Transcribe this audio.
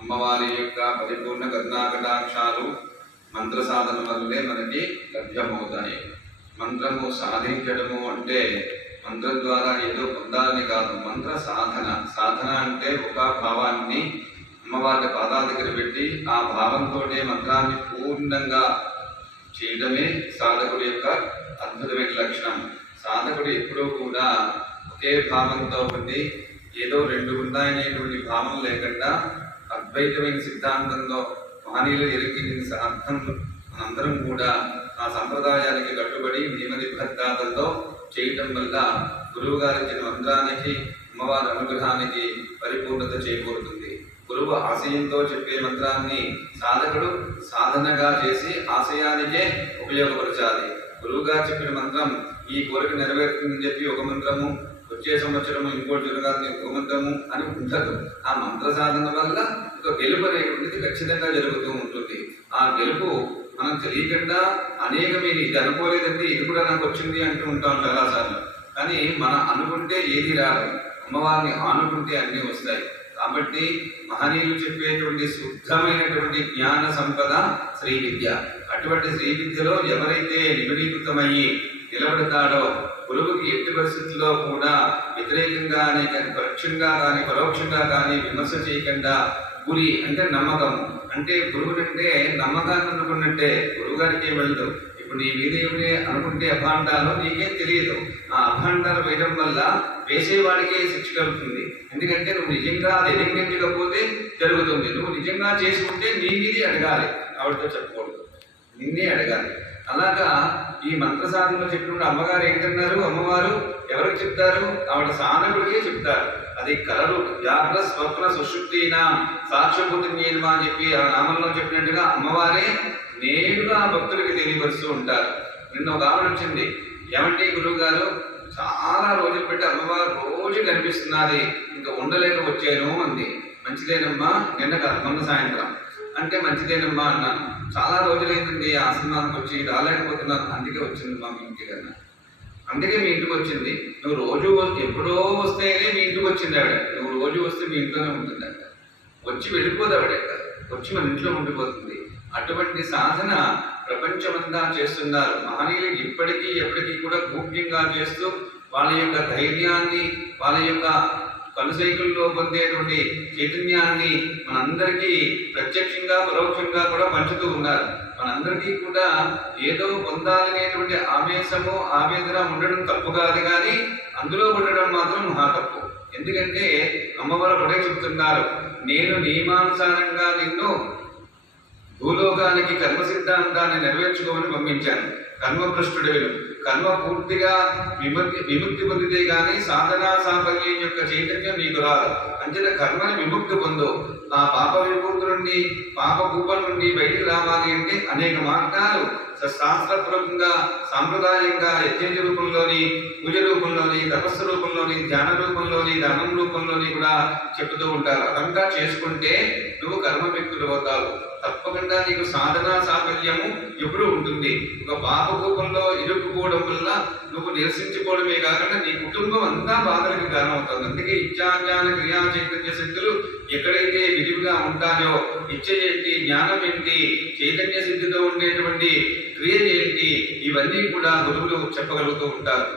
అమ్మవారి యొక్క పరిపూర్ణ కరుణాకటాక్షాలు మంత్ర సాధన వల్లే మనకి లభ్యమవుతాయి. మంత్రము సాధించడము అంటే మంత్రం ద్వారా ఏదో పొందాలని కాదు. మంత్ర సాధన. సాధన అంటే ఒక భావాన్ని అమ్మవారి పాదాల దగ్గర పెట్టి ఆ భావంతోనే మంత్రాన్ని పూర్ణంగా చేయడమే సాధకుడి యొక్క అద్భుతమైన లక్షణం. సాధకుడు ఎప్పుడూ కూడా ఒకే భావంతో ఉండి ఏదో రెండు ఉన్నాయనేటువంటి భావం లేకుండా అద్వైతమైన సిద్ధాంతంలో మహనీయులు ఎరిగిన అర్థం. మనందరం కూడా ఆ సంప్రదాయానికి కట్టుబడి నియమ నిబద్ధాలతో చేయటం వల్ల గురువు గారి మంత్రానికి అమ్మవారి అనుగ్రహానికి పరిపూర్ణత చేకూరుతుంది. గురువు ఆశయంతో చెప్పే మంత్రాన్ని సాధకుడు సాధనగా చేసి ఆశయానికే ఉపయోగపరచాలి. గురువుగారు చెప్పిన మంత్రం ఈ కోరిక నెరవేరుతుందని చెప్పి ఒక మంత్రము వచ్చే సంవత్సరం ఇంకోటి జరగాలని ఒక అని ఉండదు ఆ మంత్ర సాధన వల్ల ఒక గెలుపు అనేటువంటిది ఖచ్చితంగా జరుగుతూ ఉంటుంది. ఆ గెలుపు మనం తెలియకుండా అనేకమైన ఇది అనుకోలేదంటే ఇది కూడా నాకు వచ్చింది అంటూ ఉంటాం చాలాసార్లు. కానీ మనం అనుకుంటే ఏది రాదు. అమ్మవారిని ఆనుకుంటే అన్నీ వస్తాయి. కాబట్టి మహనీయులు చెప్పేటువంటి శుద్ధమైనటువంటి జ్ఞాన సంపద శ్రీ విద్య అటువంటి శ్రీ విద్యలో ఎవరైతే నిబడీకృతమయ్యి నిలబడతాడో గురువుకి ఎట్టి పరిస్థితుల్లో కూడా వ్యతిరేకంగా కానీ పరోక్షంగా కానీ పరోక్షంగా కానీ విమర్శ చేయకుండా గురి అంటే నమ్మకం. అంటే గురువుడు అంటే నమ్మకాన్ని అనుకున్నట్టే గురువు గారికి వెళ్ళదు. ఇప్పుడు నీ మీద ఏమి అనుకుంటే అభాండాలు నీకేం తెలియదు. ఆ అభాండాలు వేయడం వల్ల వేసేవాడికే శిక్ష కలుగుతుంది. ఎందుకంటే నువ్వు నిజంగా అది ఎదిగించకపోతే జరుగుతుంది. నువ్వు నిజంగా చేసుకుంటే నీ మీదే అడగాలి. ఆవిడతో చెప్పకూడదు. నిన్నే అడగాలి. అలాగా ఈ మంత్ర సాధనలో చెప్పినప్పుడు అమ్మగారు ఏంటన్నారు? అమ్మవారు ఎవరికి చెప్తారు? ఆవిడ సాధకుడికే చెప్తారు. అది కలలు జాగ్ర స్వప్న సుశుక్తినా సాక్ష్యభూతి నియమా అని చెప్పి ఆ నామంలో చెప్పినట్టుగా అమ్మవారే నేరుగా భక్తులకి తెలియపరుస్తూ ఉంటారు. నిన్న ఒక ఆవిడ వచ్చింది. ఏమంటే గురువు గారు చాలా రోజులు పెట్టి అమ్మవారు రోజు కనిపిస్తున్నది. ఇంకా ఉండలేక వచ్చాను అంది. మంచిదేనమ్మా నిన్న కాదు మొన్న సాయంత్రం. అంటే మంచిదేనమ్మా అన్నాను చాలా రోజులైందండి సినిమాకి వచ్చి రాలేకపోతున్నాను అందుకే వచ్చింది మా మీ ఇంటికి అన్నా అందుకే మీ ఇంటికి వచ్చింది. నువ్వు రోజు ఎప్పుడో వస్తేనే మీ ఇంటికి వచ్చింది ఆవిడ. నువ్వు రోజు వస్తే మీ ఇంట్లోనే ఉంటుంది ఆవిడ. వచ్చి వెళ్ళిపోదు ఆవిడ. వచ్చి మన ఇంట్లో ఉండిపోతుంది. అటువంటి సాధన ప్రపంచమంతా చేస్తున్నారు. మహనీయులు ఇప్పటికీ ఎప్పటికీ కూడా గూఢ్యంగా చేస్తూ వాళ్ళ యొక్క ధైర్యాన్ని వాళ్ళ యొక్క కలుసైకుల్లో పొందేటువంటి చైతన్యాన్ని మనందరికీ ప్రత్యక్షంగా పరోక్షంగా కూడా పంచుతూ ఉన్నారు. మనందరికీ కూడా ఏదో పొందాలనేటువంటి ఆవేశము ఆవేదన ఉండడం తప్పు కాదు కానీ అందులో ఉండడం మాత్రం మహా తప్పు. ఎందుకంటే అమ్మవారు ఒకటే చెప్తున్నారు నేను నియమానుసారంగా నిన్ను భూలోకానికి కర్మ సిద్ధాంతాన్ని నెరవేర్చుకోమని పంపించాను. కర్మభ్రష్టుడు కర్మ పూర్తిగా విముక్తి విముక్తి పొందితే కానీ సాధనా సాఫల్యం యొక్క చైతన్యం నీకు రాదు. అంచేత కర్మని విముక్తి పొందు. ఆ పాప విముక్తి నుండి పాప కూపం నుండి బయటికి రావాలి అంటే అనేక మార్గాలు శాస్త్రపూర్వకంగా సాంప్రదాయంగా యజ్ఞ రూపంలోని పూజ రూపంలోని తపస్సు రూపంలోని ధ్యాన రూపంలోని ధనం రూపంలోని కూడా చెబుతూ ఉంటారు. అదంతా చేసుకుంటే నువ్వు కర్మ వ్యక్తులు అవుతావు. తప్పకుండా నీకు సాధనా సాఫల్యము ఎప్పుడు ఉంటుంది. ఒక పాప రూపంలో ఇరుక్కుపోవడం వల్ల నువ్వు నిరసించుకోవడమే కాకుండా నీ కుటుంబం అంతా బాధలకు కారణమవుతుంది అందుకే ఇచ్చాజ్ఞాన క్రియా చైతన్య శక్తులు ఎక్కడైతే విరివిగా ఉంటాయో ఇచ్చ ఏంటి జ్ఞానం ఏంటి చైతన్య సిద్ధితో ఉండేటువంటి క్రియలు ఏంటి ఇవన్నీ కూడా గురువులు చెప్పగలుగుతూ ఉంటారు.